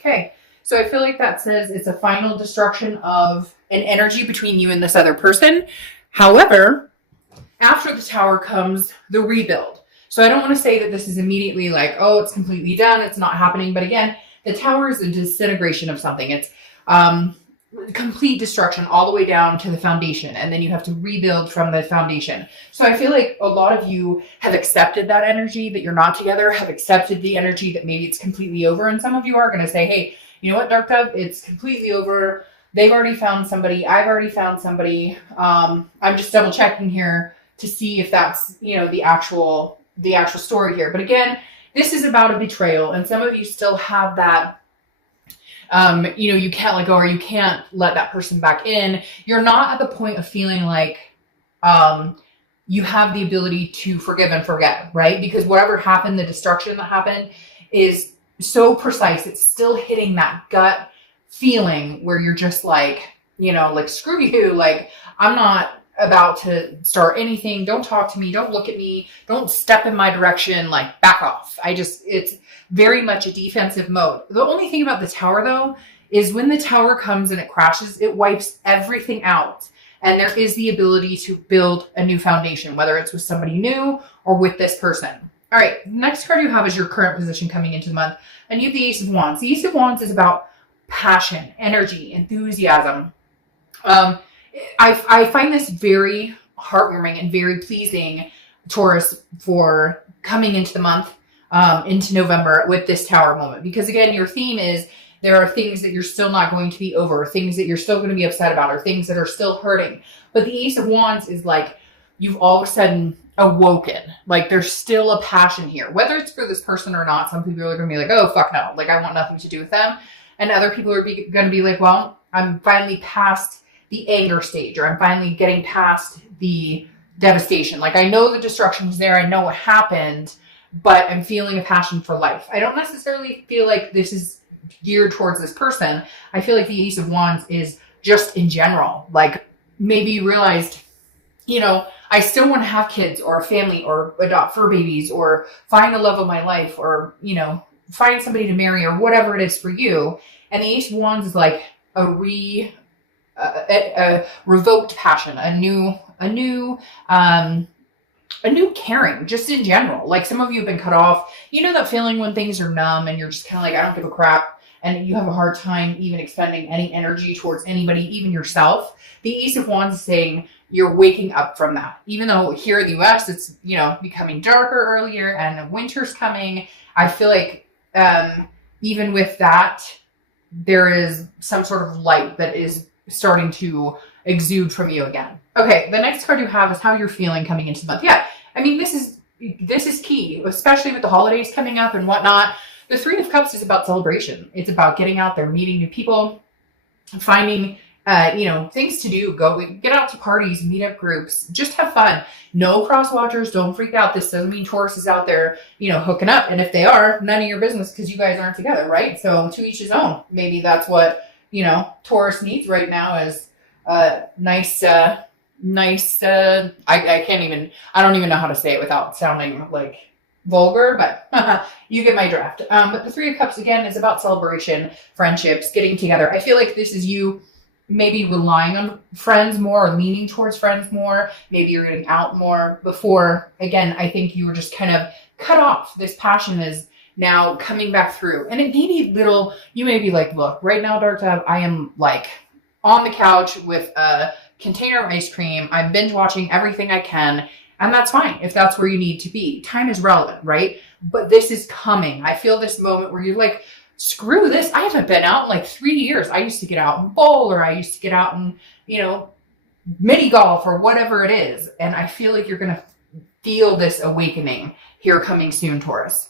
Okay. So I feel like that says it's a final destruction of an energy between you and this other person. However, after the tower comes the rebuild. So I don't want to say that this is immediately like, oh, it's completely done, it's not happening. But again, the tower is a disintegration of something. It's complete destruction all the way down to the foundation. And then you have to rebuild from the foundation. So I feel like a lot of you have accepted that energy that you're not together, have accepted the energy that maybe it's completely over. And some of you are going to say, hey, you know what, Dark Dove, it's completely over. They've already found somebody. I've already found somebody. I'm just double checking here to see if that's, the actual story here. But again, this is about a betrayal. And some of you still have that, you can't let go, or you can't let that person back in. You're not at the point of feeling like you have the ability to forgive and forget, right? Because whatever happened, the destruction that happened is so precise. It's still hitting that gut feeling where you're just like, screw you. Like, I'm not about to start anything. Don't talk to me. Don't look at me. Don't step in my direction. Like, back off. It's very much a defensive mode. The only thing about the tower, though, is when the tower comes and it crashes, it wipes everything out. And there is the ability to build a new foundation, whether it's with somebody new or with this person. All right, next card you have is your current position coming into the month. And you have the Ace of Wands. The Ace of Wands is about passion, energy, enthusiasm. I find this very heartwarming and very pleasing, Taurus, for coming into the month, into November with this tower moment. Because again, your theme is there are things that you're still not going to be over, things that you're still going to be upset about, or things that are still hurting. But the Ace of Wands is like you've all of a sudden awoken. Like, there's still a passion here, whether it's for this person or not. Some people are going to be like, oh, fuck no. Like, I want nothing to do with them. And other people are going to be like, well, I'm finally past the anger stage, or I'm finally getting past the devastation. Like, I know the destruction was there. I know what happened, but I'm feeling a passion for life. I don't necessarily feel like this is geared towards this person. I feel like the Ace of Wands is just in general. Like, maybe you realized, I still want to have kids or a family or adopt fur babies or find the love of my life or, find somebody to marry or whatever it is for you. And the Ace of Wands is like a revoked passion, a new caring, just in general. Like, some of you have been cut off. You know that feeling when things are numb and you're just kind of like, I don't give a crap. And you have a hard time even expending any energy towards anybody, even yourself. The Ace of Wands is saying you're waking up from that. Even though here in the US, it's, becoming darker earlier and winter's coming. I feel like even with that, there is some sort of light that is starting to exude from you again. Okay, the next card you have is how you're feeling coming into the month. Yeah, I mean, this is key, especially with the holidays coming up and whatnot. The Three of Cups is about celebration. It's about getting out there, meeting new people, finding things to do. Get out to parties, meet up groups, just have fun. No cross watchers, don't freak out. This doesn't mean Taurus is out there, hooking up. And if they are, none of your business, because you guys aren't together, right? So to each his own. Maybe that's what, Taurus needs right now is nice, I don't even know how to say it without sounding like vulgar, but you get my draft. But the Three of Cups, again, is about celebration, friendships, getting together. I feel like this is you maybe relying on friends more or leaning towards friends more. Maybe you're getting out more. Before, again, I think you were just kind of cut off. This passion is now coming back through. And it may be you may be like, look, right now, Dark Dove, I am like on the couch with a container of ice cream. I'm binge watching everything I can. And that's fine if that's where you need to be. Time is relevant, right? But this is coming. I feel this moment where you're like, screw this. I haven't been out in like 3 years. I used to get out and bowl, or I used to get out and, mini golf or whatever it is. And I feel like you're going to feel this awakening here coming soon, Taurus.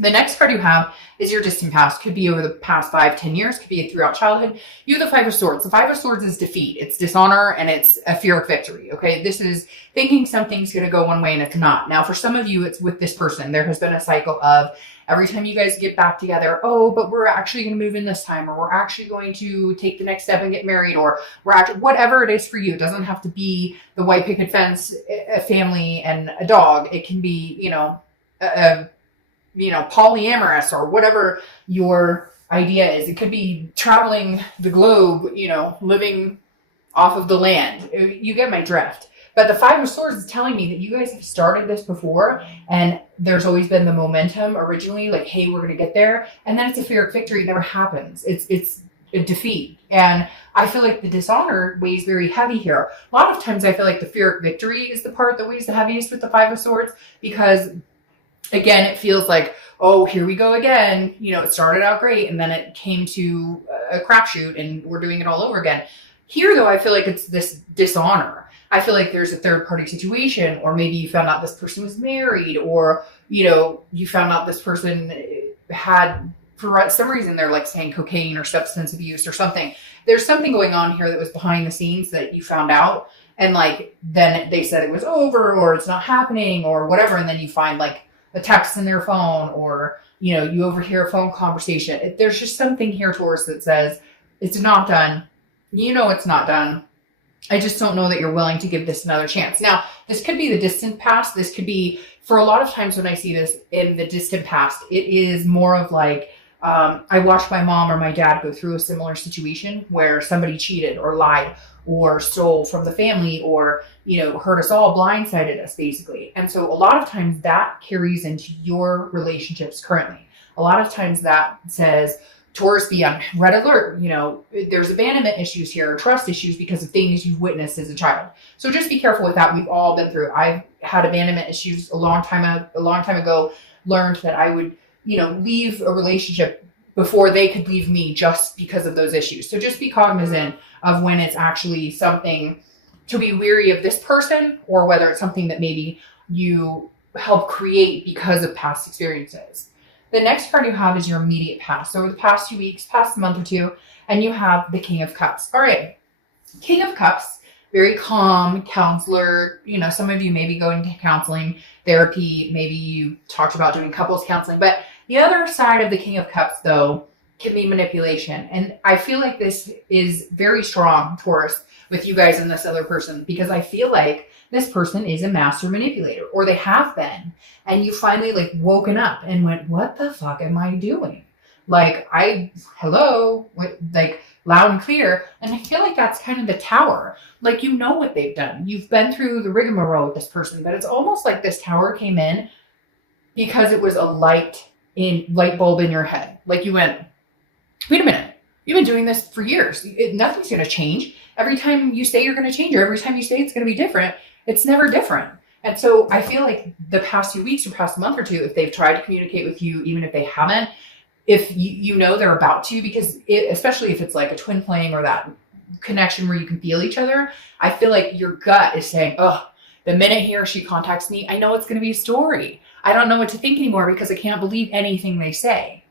The next card you have is your distant past. Could be over the past 5-10 years. Could be throughout childhood. You have the Five of Swords. The Five of Swords is defeat. It's dishonor, and it's a fear of victory. Okay, this is thinking something's going to go one way and it's not. Now, for some of you, it's with this person. There has been a cycle of every time you guys get back together, oh, but we're actually going to move in this time, or we're actually going to take the next step and get married, or whatever it is for you. It doesn't have to be the white picket fence, a family, and a dog. It can be, polyamorous or whatever your idea is. It could be traveling the globe, you know, living off of the land. You get my drift. But the Five of Swords is telling me that you guys have started this before, and there's always been the momentum originally, like, hey, we're going to get there. And then it's a Pyrrhic victory. It never happens. It's a defeat. And I feel like the dishonor weighs very heavy here. A lot of times I feel like the Pyrrhic victory is the part that weighs the heaviest with the Five of Swords, because, again, it feels like, oh, here we go again. You know, it started out great, and then it came to a crapshoot, and we're doing it all over again. Here, though, I feel like it's this dishonor. I feel like there's a third party situation, or maybe you found out this person was married, or, you know, you found out this person had, for some reason, they're like saying cocaine or substance abuse or something. There's something going on here that was behind the scenes that you found out. And like, then they said it was over, or it's not happening, or whatever. And then you find like a text in their phone, or, you know, you overhear a phone conversation. There's just something here, Taurus, that says it's not done. You know, it's not done. I just don't know that you're willing to give this another chance. Now, this could be the distant past. This could be, for a lot of times when I see this in the distant past, it is more of like, I watched my mom or my dad go through a similar situation where somebody cheated or lied or stole from the family, or, you know, hurt us all, blindsided us, basically. And so a lot of times that carries into your relationships currently. A lot of times that says, Taurus, be on red alert. You know, there's abandonment issues here, trust issues, because of things you've witnessed as a child. So just be careful with that. We've all been through it. I've had abandonment issues a long time ago, learned that I would, you know, leave a relationship before they could leave me just because of those issues. So just be cognizant of when it's actually something to be weary of this person, or whether it's something that maybe you help create because of past experiences. The next card you have is your immediate past. So over the past 2 weeks, past month or two, and you have the King of Cups. All right. King of Cups, very calm, counselor. You know, some of you may be going to counseling, therapy. Maybe you talked about doing couples counseling. But the other side of the King of Cups, though, can be manipulation. And I feel like this is very strong, Taurus, with you guys and this other person, because I feel like this person is a master manipulator, or they have been. And you finally like woken up and went, what the fuck am I doing? Like, hello, like loud and clear. And I feel like that's kind of the Tower. Like, you know what they've done. You've been through the rigmarole with this person, but it's almost like this Tower came in because it was a light bulb in your head. Like, you went, wait a minute, you've been doing this for years. Nothing's going to change. Every time you say you're going to change, or every time you say it's going to be different, it's never different. And so I feel like the past 2 weeks or past month or two, if they've tried to communicate with you, even if they haven't, if you know they're about to, because especially if it's like a twin flame or that connection where you can feel each other, I feel like your gut is saying, oh, the minute he or she contacts me, I know it's going to be a story. I don't know what to think anymore because I can't believe anything they say.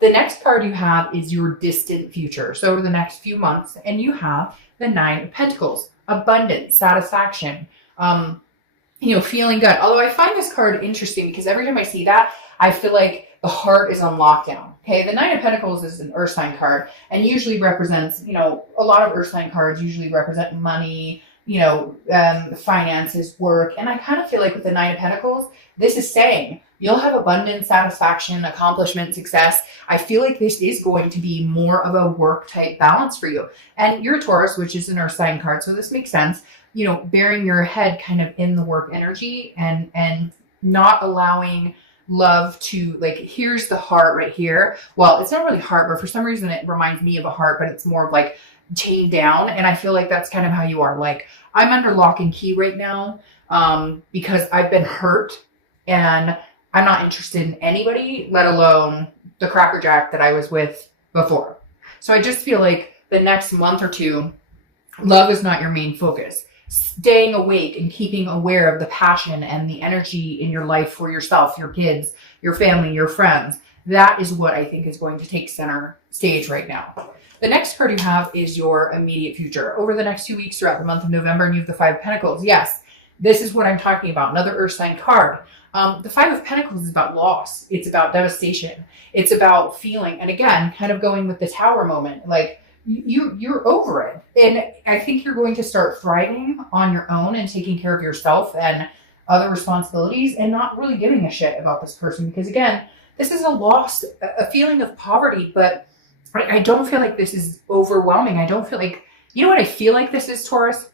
The next card you have is your distant future. So over the next few months, and you have the Nine of Pentacles, abundance, satisfaction, you know, feeling good. Although I find this card interesting because every time I see that, I feel like the heart is on lockdown. Okay, the Nine of Pentacles is an earth sign card and usually represents, you know, a lot of earth sign cards usually represent money, you know, finances, work. And I kind of feel like with the Nine of Pentacles, this is saying you'll have abundance, satisfaction, accomplishment, success. I feel like this is going to be more of a work type balance for you. And you're a Taurus, which is an earth sign card. So this makes sense. You know, bearing your head kind of in the work energy and not allowing love to, like, here's the heart right here. Well, it's not really heart, but for some reason it reminds me of a heart, but it's more of like chained down. And I feel like that's kind of how you are. Like, I'm under lock and key right now because I've been hurt and I'm not interested in anybody, let alone the crackerjack that I was with before. So I just feel like the next month or two, love is not your main focus. Staying awake and keeping aware of the passion and the energy in your life for yourself, your kids, your family, your friends. That is what I think is going to take center stage right now. The next card you have is your immediate future. Over the next 2 weeks throughout the month of November, and you have the Five of Pentacles. Yes, this is what I'm talking about. Another earth sign card. The Five of Pentacles is about loss. It's about devastation. It's about feeling, and again, kind of going with the Tower moment, like, you're over it. And I think you're going to start thriving on your own and taking care of yourself and other responsibilities and not really giving a shit about this person. Because again, this is a loss, a feeling of poverty, but I don't feel like this is overwhelming. I don't feel like, you know what I feel like this is, Taurus?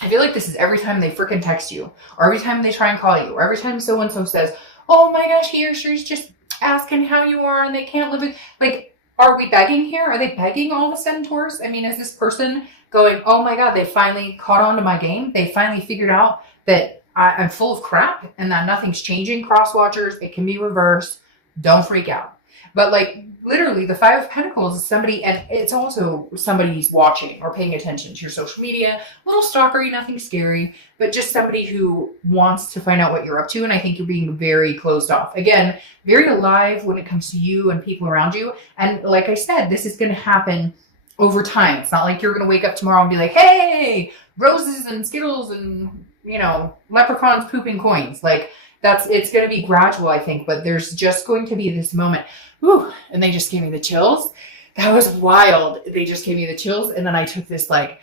I feel like this is every time they freaking text you, or every time they try and call you, or every time so-and-so says, oh my gosh, he or she's just asking how you are and they can't live it. Like, are we begging here? Are they begging all of a sudden, Taurus? I mean, is this person going, oh my God, they finally caught on to my game. They finally figured out that I'm full of crap and that nothing's changing. Cross watchers, it can be reversed. Don't freak out. But like literally the Five of Pentacles is somebody, and it's also somebody who's watching or paying attention to your social media, a little stalkery, nothing scary, but just somebody who wants to find out what you're up to. And I think you're being very closed off. Again, very alive when it comes to you and people around you. And like I said, this is going to happen over time. It's not like you're going to wake up tomorrow and be like, hey, roses and Skittles and, you know, leprechauns pooping coins. Like it's going to be gradual, I think, but there's just going to be this moment. Ooh, and they just gave me the chills. That was wild. They just gave me the chills. And then I took this, like,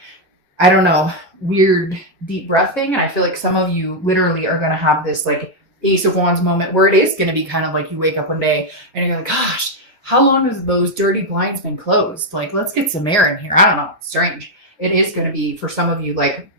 I don't know, weird deep breath thing. And I feel like some of you literally are going to have this like Ace of Wands moment where it is going to be kind of like you wake up one day and you're like, gosh, how long has those dirty blinds been closed? Like, let's get some air in here. I don't know. It's strange. It is going to be for some of you, like,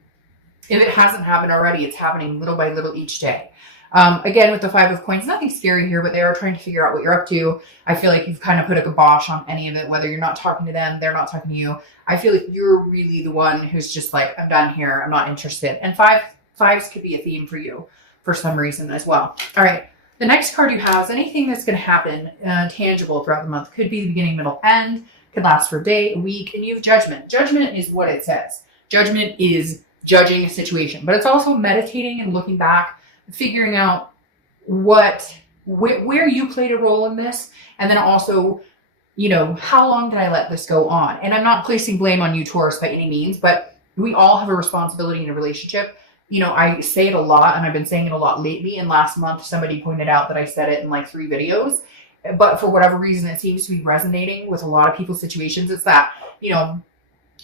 if it hasn't happened already, it's happening little by little each day. Again, with the Five of Coins, nothing scary here, but they are trying to figure out what you're up to. I feel like you've kind of put a kibosh on any of it, whether you're not talking to them, they're not talking to you. I feel like you're really the one who's just like, I'm done here. I'm not interested. And fives could be a theme for you for some reason as well. All right. The next card you have is anything that's going to happen tangible throughout the month. Could be the beginning, middle, end. Could last for a day, a week. And you have Judgment. Judgment is what it says. Judgment is judging a situation, but it's also meditating and looking back, figuring out where you played a role in this. And then also, you know, how long did I let this go on? And I'm not placing blame on you, Taurus, by any means, but we all have a responsibility in a relationship. You know, I say it a lot, and I've been saying it a lot lately. And last month, somebody pointed out that I said it in like 3 videos, but for whatever reason, it seems to be resonating with a lot of people's situations. It's that, you know,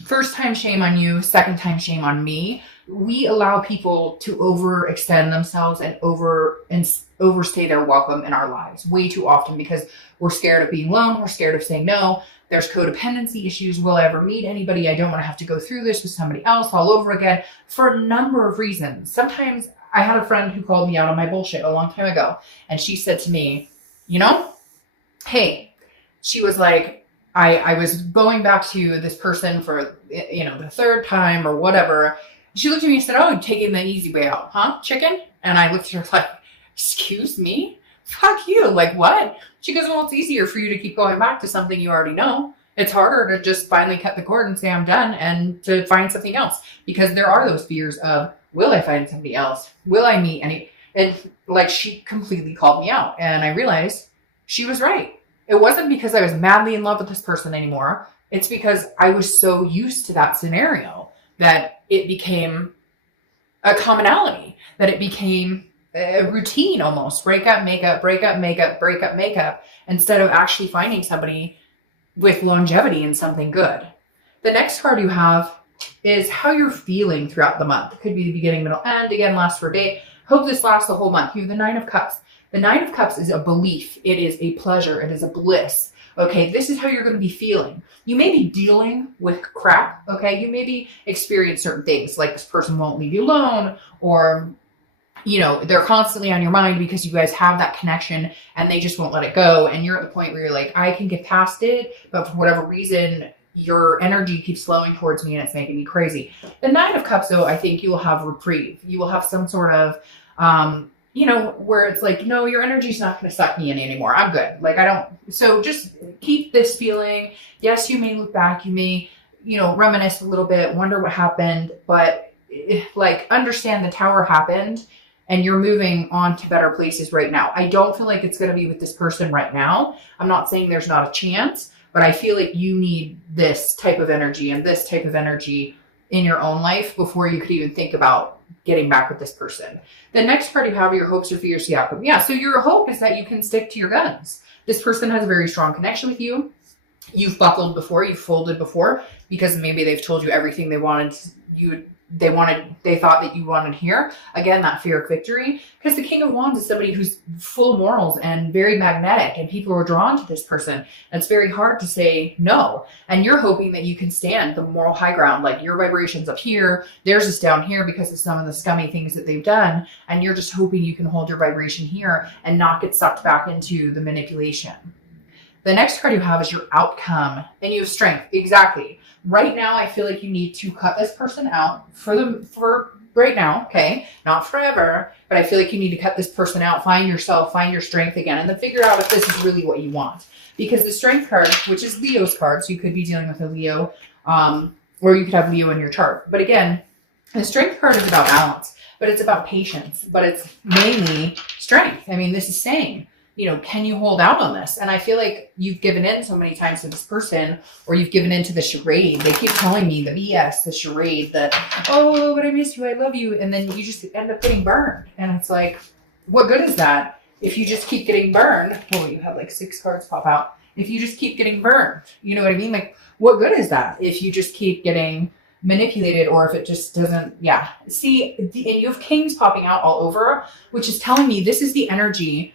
first time shame on you, second time shame on me. We allow people to overextend themselves and overstay their welcome in our lives way too often because we're scared of being alone. We're scared of saying no. There's codependency issues. Will I ever meet anybody? I don't want to have to go through this with somebody else all over again for a number of reasons. Sometimes I had a friend who called me out on my bullshit a long time ago. And she said to me, you know, hey, she was like, I was going back to this person for, you know, the 3rd time or whatever. She looked at me and said, oh, you're taking the easy way out, huh, chicken? And I looked at her like, excuse me? Fuck you. Like, what? She goes, well, it's easier for you to keep going back to something you already know. It's harder to just finally cut the cord and say I'm done and to find something else. Because there are those fears of, will I find somebody else? Will I meet any? And like, she completely called me out. And I realized she was right. It wasn't because I was madly in love with this person anymore. It's because I was so used to that scenario that it became a commonality, that it became a routine almost. Break up, make up, break up, make up, break up, make up, instead of actually finding somebody with longevity and something good. The next card you have is how you're feeling throughout the month. It could be the beginning, middle, end. Again, last for a day. Hope this lasts the whole month. You have the Nine of Cups. The Nine of Cups is a belief. It is a pleasure. It is a bliss. Okay, this is how you're going to be feeling. You may be dealing with crap, okay? You maybe experience certain things, like this person won't leave you alone, or, you know, they're constantly on your mind because you guys have that connection and they just won't let it go. And you're at the point where you're like, I can get past it, but for whatever reason, your energy keeps flowing towards me and it's making me crazy. The Nine of Cups, though, I think you will have reprieve. You will have some sort of, you know, where it's like, no, your energy's not going to suck me in anymore. I'm good. Like, I don't. So just keep this feeling. Yes, you may look back. You may, you know, reminisce a little bit, wonder what happened. But like, understand the Tower happened and you're moving on to better places right now. I don't feel like it's going to be with this person right now. I'm not saying there's not a chance, but I feel like you need this type of energy and this type of energy in your own life before you could even think about getting back with this person. The next part you have are your hopes or fears, the outcome. Yeah, so your hope is that you can stick to your guns. This person has a very strong connection with you. You've buckled before, you've folded before, because maybe they've told you everything they wanted you they thought that you wanted here. Again, that fear of victory, because the King of Wands is somebody who's full of morals and very magnetic, and people are drawn to this person. And it's very hard to say no. And you're hoping that you can stand the moral high ground. Like your vibration's up here, theirs is down here because of some of the scummy things that they've done. And you're just hoping you can hold your vibration here and not get sucked back into the manipulation. The next card you have is your outcome, and you have strength. Exactly. Right now, I feel like you need to cut this person out for right now, okay? Not forever, but I feel like you need to cut this person out, find yourself, find your strength again, and then figure out if this is really what you want. Because the strength card, which is Leo's card, so you could be dealing with a Leo, or you could have Leo in your chart. But again, the strength card is about balance, but it's about patience, but it's mainly strength. I mean, this is saying, can you hold out on this? And I feel like you've given in so many times to this person, or you've given in to the charade. They keep telling me the BS, the charade, that, oh, but I miss you, I love you. And then you just end up getting burned. And it's like, what good is that if you just keep getting burned? Oh, you have like 6 cards pop out. If you just keep getting burned, you know what I mean? Like, what good is that if you just keep getting manipulated, or if it just doesn't, yeah. See, and you have kings popping out all over, which is telling me this is the energy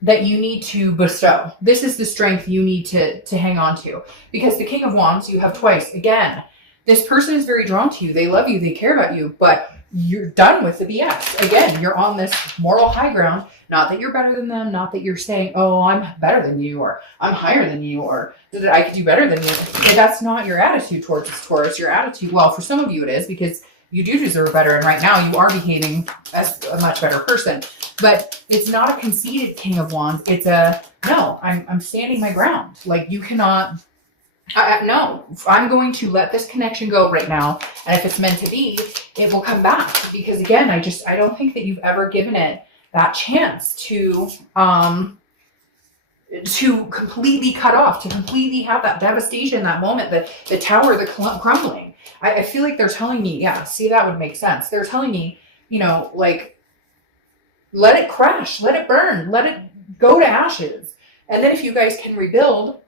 that you need to bestow. This is the strength you need to hang on to. Because the King of Wands, you have twice. Again, this person is very drawn to you. They love you. They care about you. But you're done with the BS. Again, you're on this moral high ground. Not that you're better than them. Not that you're saying, oh, I'm better than you, or I'm higher than you, or that I could do better than you. But that's not your attitude towards this Taurus. Your attitude, well, for some of you it is, because you do deserve better. And right now you are behaving as a much better person. But it's not a conceited King of Wands. It's a, no, I'm standing my ground. Like, you cannot, no, I'm going to let this connection go right now. And if it's meant to be, it will come back. Because again, I don't think that you've ever given it that chance to completely cut off, to completely have that devastation, that moment, the tower, the crumbling. I feel like they're telling me, yeah, see, that would make sense. They're telling me, like, let it crash, let it burn, let it go to ashes. And then if you guys can rebuild,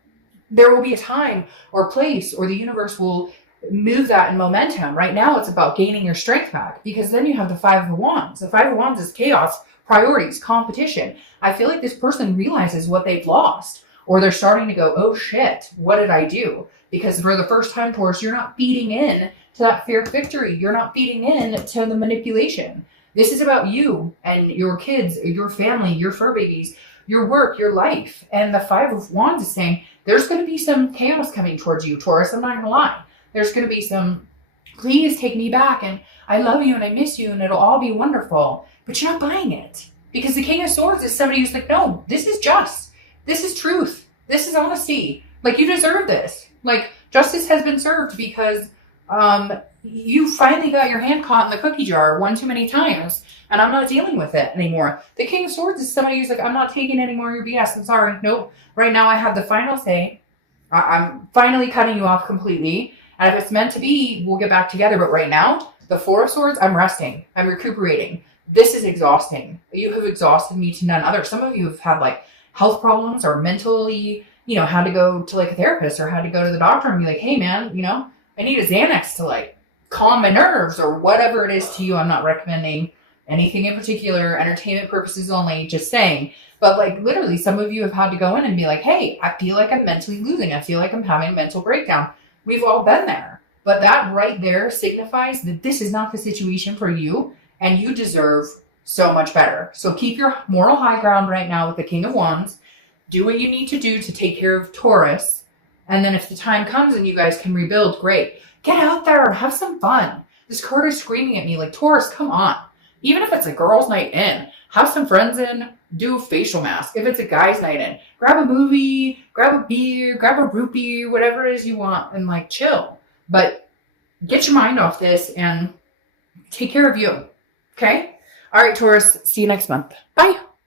there will be a time or place, or the universe will move that in momentum. Right now, it's about gaining your strength back, because then you have the 5 of Wands. The 5 of Wands is chaos, priorities, competition. I feel like this person realizes what they've lost, or they're starting to go, oh shit, what did I do? Because for the first time, Taurus, you're not feeding in to that fear of victory. You're not feeding in to the manipulation. This is about you and your kids, your family, your fur babies, your work, your life. And the 5 of Wands is saying there's going to be some chaos coming towards you, Taurus. I'm not going to lie. There's going to be some, please take me back, and I love you and I miss you and it'll all be wonderful. But you're not buying it, because the King of Swords is somebody who's like, no, this is just. This is truth. This is honesty. Like, you deserve this. Like, justice has been served, because you finally got your hand caught in the cookie jar one too many times, and I'm not dealing with it anymore. The King of Swords is somebody who's like, I'm not taking any more of your BS. I'm sorry. Nope. Right now I have the final say. I'm finally cutting you off completely. And if it's meant to be, we'll get back together. But right now, the 4 of Swords, I'm resting. I'm recuperating. This is exhausting. You have exhausted me to none other. Some of you have had like health problems, or mentally, had to go to like a therapist, or had to go to the doctor and be like, hey man, I need a Xanax to like calm my nerves, or whatever it is to you. I'm not recommending anything in particular, entertainment purposes only, just saying. But like, literally, some of you have had to go in and be like, hey, I feel like I'm mentally losing. I feel like I'm having a mental breakdown. We've all been there. But that right there signifies that this is not the situation for you, and you deserve so much better. So keep your moral high ground right now with the King of Wands. Do what you need to do to take care of Taurus. And then if the time comes and you guys can rebuild, great. Get out there, have some fun. This card is screaming at me like, Taurus, come on. Even if it's a girl's night in, have some friends in, do a facial mask. If it's a guy's night in, grab a movie, grab a beer, grab a root beer, whatever it is you want, and like chill. But get your mind off this and take care of you. Okay? All right, Taurus, see you next month. Bye.